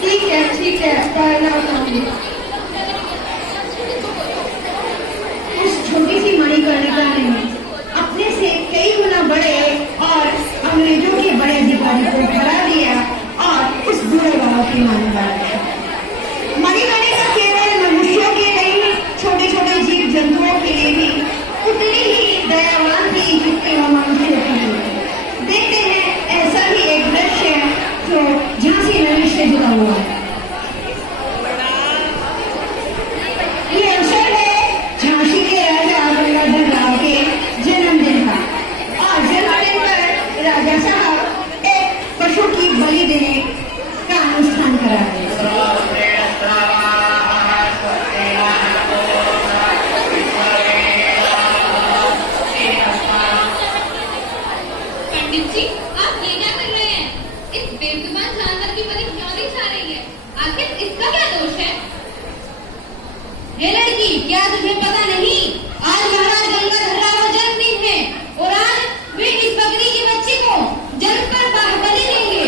ठीक है, प्रणाम। उस छोटी सी मणिकर्णिका ने अपने से कई गुना बड़े और अंग्रेजों के बड़े अधिकारी को हरा दिया और उस बुरे गांव की माने बनाया। मणिकर्णिका केवल मनुष्यों के नहीं, छोटे छोटे जीव जंतुओं के लिए भी उतनी ही दयावान थी जितने वह मनुष्यों के लिए। देखते हैं ऐसा ही एक दृश्य जो झांसी नरेश से जुड़ा हुआ है। ये अवसर है झांसी के राजा गंगाधर राव के जन्मदिन का, और जन्मदिन पर राजा साहब एक पशु की बलि देने का अनुष्ठान करा रहे हैं। पंडित जी, आप ये क्या कर रहे हैं? इस बेजुबान जानवर की बलि क्यों दी जा रही है? आखिर इसका क्या दोष है? हे लड़की, क्या तुझे पता नहीं? आज महाराज गंगाधर राव का जन्मदिन है और आज वे इस बकरी के बच्चे को जन्म पर बलि देंगे।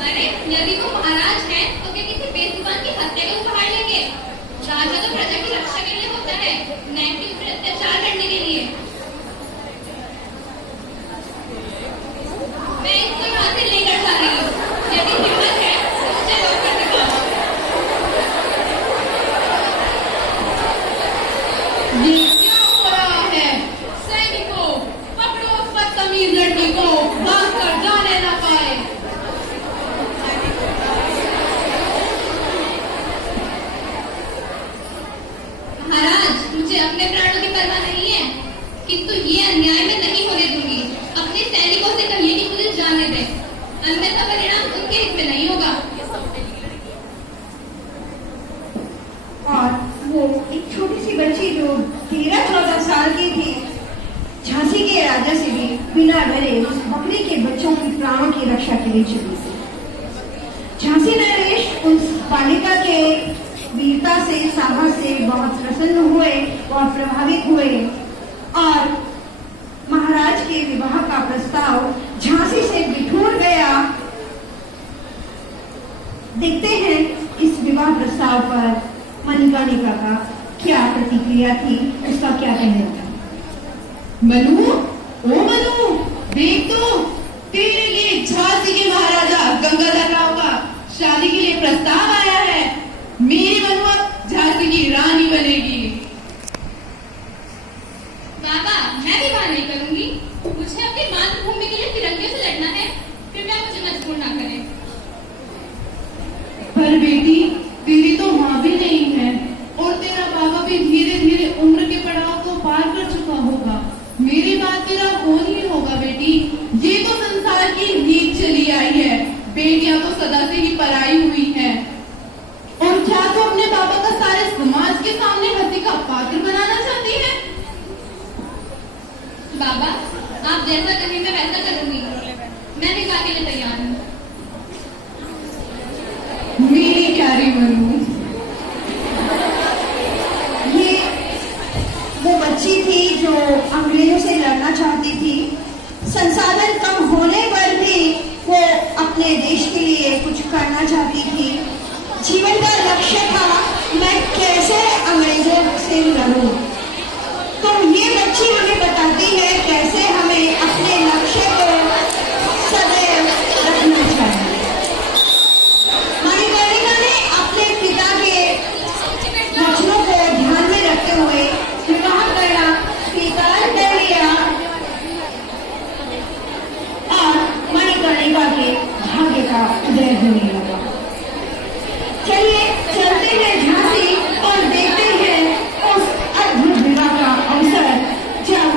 अरे, यदि वो महाराज हैं, तो क्या किसी बेजुबान की हत्या को उपहार लेंगे? राजा तो प्रजा की रक्षा के लिए होता है, न कि उस पर अत्याचार करने के लिए। मैं इसको यहाँ से लेकर जा रही हूँ। यदि हिम्मत है तो मुझे रोक कर दिखाओ। ये क्या हो रहा है? सैनिकों, पकड़ो उस बदतमीज लड़की को, भाग कर जाने न पाए। महाराज, मुझे अपने प्राणों की परवाह नहीं है, किंतु ये अन्याय मैं नहीं होने दूंगी। अपने सैनिकों से कहिए कि मुझे जाने दें, अन्यथा परिणाम उनके हित में नहीं होगा। और वो एक छोटी सी बच्ची जो 13-14 साल की थी, झांसी के राजा से भी बिना डरे उस बकरी के बच्चों की प्राणों की रक्षा के लिए चली थी। झांसी नरेश उस बालिका के वीरता से, साहस से बहुत प्रसन्न हुए और प्रभावित हुए, और महाराज के विवाह का प्रस्ताव झांसी से बिठूर गया। देखते हैं इस विवाह प्रस्ताव पर मणिकर्णिका का क्या प्रतिक्रिया थी, उसका क्या कहना था। मनु, ओ मनु, देख तो, तेरे लिए झांसी के महाराजा गंगाधर राव का शादी के लिए प्रस्ताव आया है। मेरी मनु अब झांसी की रानी बनेगी। बाबा, मैं विवाह नहीं करूंगी। मुझे अपनी मातृभूमि के लिए तिरंगे से लड़ना है। कृपया मुझे मजबूर ना करें। पर बेटी, तेरी तो माँ भी नहीं है और तेरा बाबा भी धीरे धीरे उम्र के पड़ाव को पार कर चुका होगा। मेरी बात तेरा कौन ही होगा बेटी? ये तो संसार की रीत चली आई है। बेटियां तो सदा से ही पराई हुई हैं। और क्या तू अपने बाबा का सारे समाज के सामने हंसी का पात्र बनाना चाहती है? बाबा, आप जैसा कहें मैं वैसा करूंगी। मैं विवाह के लिए तैयार हूँ। मेरी प्यारी मनु, ये वो बच्ची थी जो अंग्रेजों से लड़ना चाहती थी। संसाधन कम होने पर भी वो अपने देश के लिए कुछ करना चाहती थी। जीवन का लक्ष्य था, मैं कैसे अंग्रेजों से लड़ूं। तो ये बच्ची हमें बताती है कैसे हमें अपने लक्ष्य को सदैव रखना चाहिए। मणिकर्णिका ने अपने पिता के वचनों को ध्यान में रखते हुए विवाह करना स्वीकार कर लिया, और मणिकर्णिका के भाग्य का उदय होने लगा। चलिए चलते हैं झांसी और देखते हैं उस अद्भुत विवाह का अवसर, जब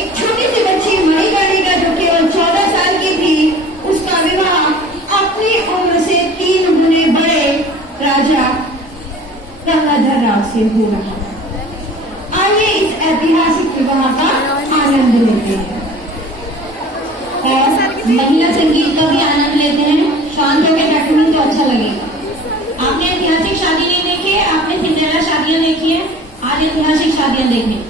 एक छोटी सी बच्ची मणिकर्णिका जो केवल 14 साल की थी, उसका विवाह अपनी उम्र से 3 गुने बड़े राजा गंगाधर राव से हो रहा था। आइए इस ऐतिहासिक विवाह का आनंद लेते हैं और महिला संगीत का भी आनंद लेते हैं। शांत होकर बैठेंगे तो अच्छा लगेगा। आपने ऐतिहासिक शादी नहीं देखी है, आपने सिंड्रेला शादियां देखी है, आज ऐतिहासिक शादियां देखें।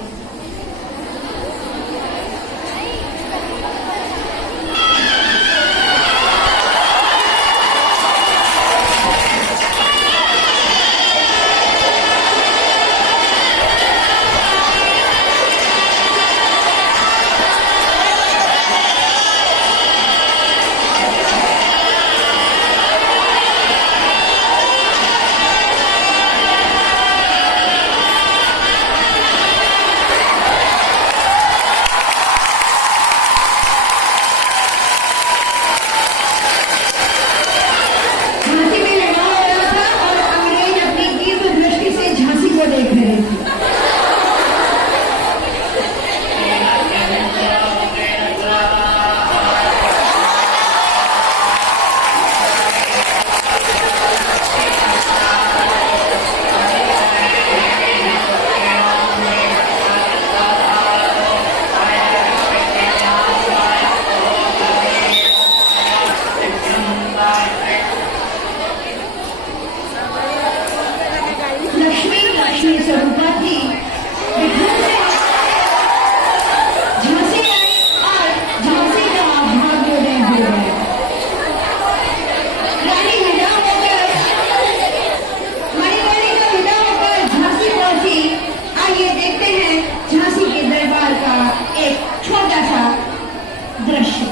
दृश्य।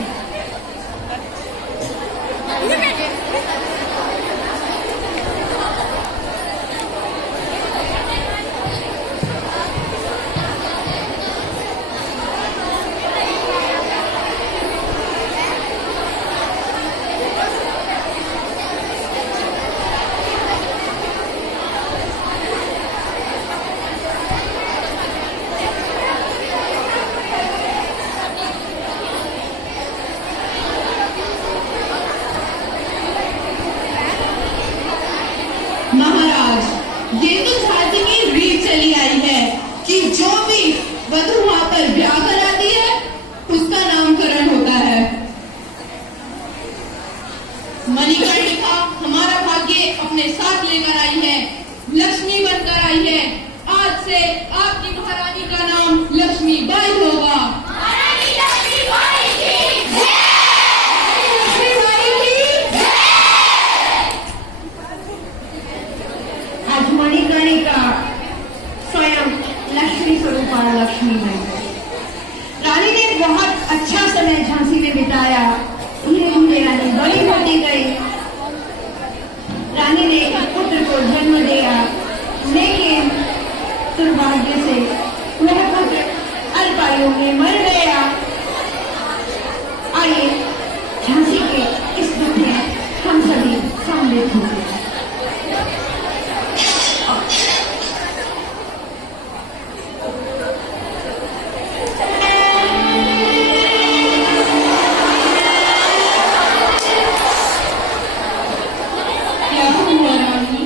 महाराज, ये तो झांसी की रीत चली आई है कि जो भी वधु वहां पर ब्याह कराती है उसका नामकरण होता है। मणिकर्णिका हमारा भाग्य अपने साथ लेकर आई है, लक्ष्मी बनकर आई है। आज से आपकी महारानी का नाम लक्ष्मीबाई होगा। आज मणिकर्णिका स्वयं लक्ष्मी स्वरूपा लक्ष्मी है। रानी ने बहुत अच्छा समय झांसी में बिताया। धीरे धीरे रानी बड़ी होती गई। रानी ने एक पुत्र को जन्म दिया, लेकिन दुर्भाग्य से वह पुत्र अल्पायु में मर गया। आइए झांसी के इस दुख में हम सभी सम्मिलित होते हैं। क्या हुआ रानी?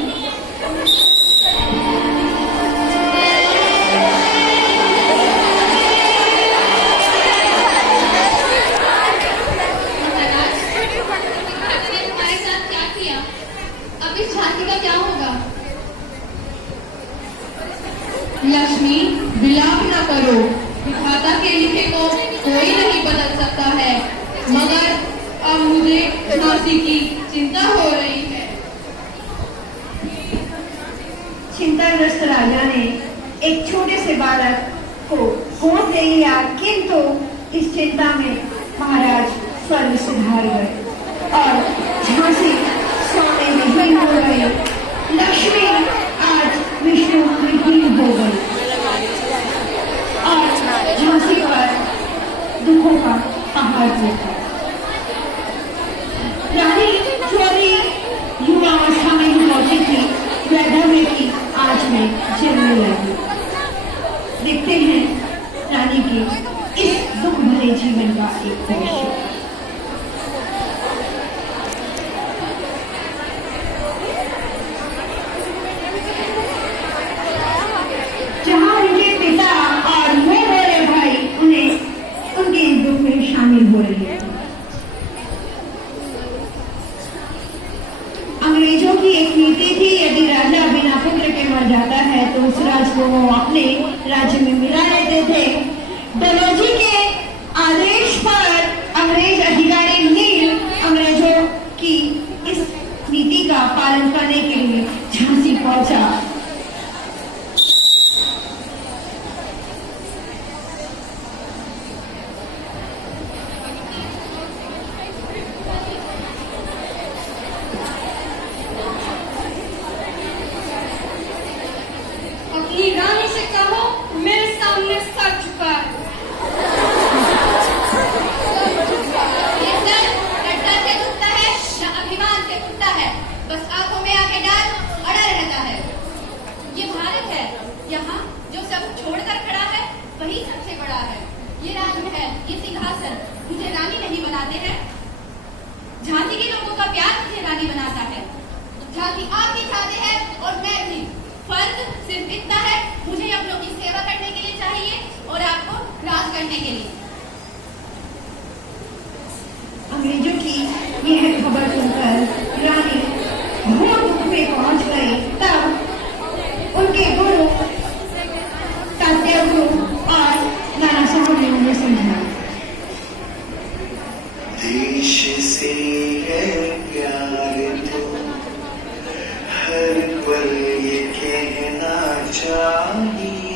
महाराज, आपने हमारे साथ क्या किया? अब इस झांसी का क्या होगा? लक्ष्मी, विलाप न करो। विधाता के लिखे को कोई नहीं बदल सकता है, मगर अब मुझे झांसी की चिंता हो रही है। चिंताग्रस्त राजा ने एक छोटे से बालक को गोद ले लिया, किंतु इस चिंता में महाराज स्वर्ग सिधार गए और झांसी सोने में हीन हो गई। लक्ष्मी आज विष्णु में हीन हो गई और झांसी पर दुखों का पहाड़ टूटा। रानी चौरी युवावस्था में ही लौटी थी, वैधव्य की आज में जलने लगी। देखते हैं रानी के इस दुख भरे जीवन का एक दृश्य। जहां उनके पिता और वो बड़े भाई उन्हें उनके इस दुख में शामिल हो रही है। अंग्रेजों की एक नीति थी, यदि राजा बिना पुत्र के मर जाता है तो उस राज को वो अपने राज्य में मिला लेते थे। डलहौजी के आदेश पर अंग्रेज अधिकारी नील अंग्रेजों की इस नीति का पालन करने के लिए झांसी पहुंचा। अपनी रानी से कहो मेरे सामने सर झुका है। ये सर न डर से झुकता है न अभिमान से उठता है, बस आंखों में आके डाल अड़ा रहता है। ये भारत है, यहाँ जो सब छोड़कर खड़ा है वही सबसे बड़ा है। ये राजमहल, ये सिंहासन मुझे रानी नहीं बनाते हैं, झांसी के लोगों का प्यार मुझे रानी बनाता है। झांसी आप भी चाहते हैं और मैं भी। फर्ज सिर्फ इतना है, मुझे अपनों की सेवा करने के लिए चाहिए और आपको राज करने के लिए। अंग्रेजों की यह खबर सुनकर रानी घोर दुख में पहुंच गई। तब उनके गुरु तात्या गुरु और नाना साहब ने उन्हें समझाया। देश से है प्यार तो हर पल ये कहना चाहिए।